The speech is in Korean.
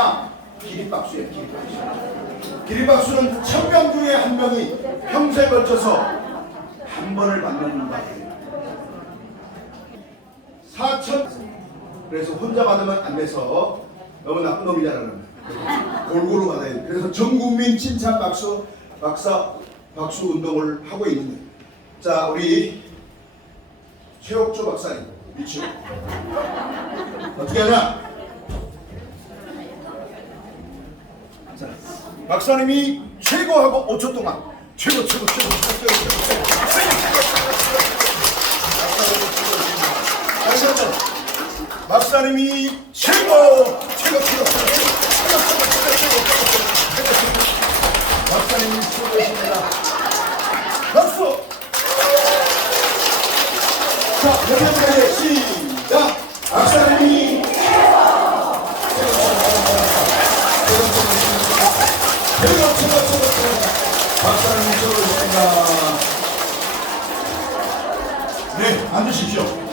아니야. 기립박수야, 기립박수. 기립박수는 천 명 중에 한 명이 평생 걸쳐서 한 번을 받는 박수예요. 사천 그래서 혼자 받으면 안 돼서 너무 나쁜 놈이잖아는 골고루 받아야 돼. 그래서 전 국민 칭찬 박수 박사 박수 운동을 하고 있는데 자 우리 최옥조 박사님 미치고 어떻게 하냐? 자, 박사님이 최고하고 5초 동안 최고 최고 최고 최고 최고 최고 다시 한번 박사님이 최고 최고 최고 최고 최고 박사님이 최고이십니다 박수 자 여기까지 시작 박사님이 최고이십니다 네 앉으십시오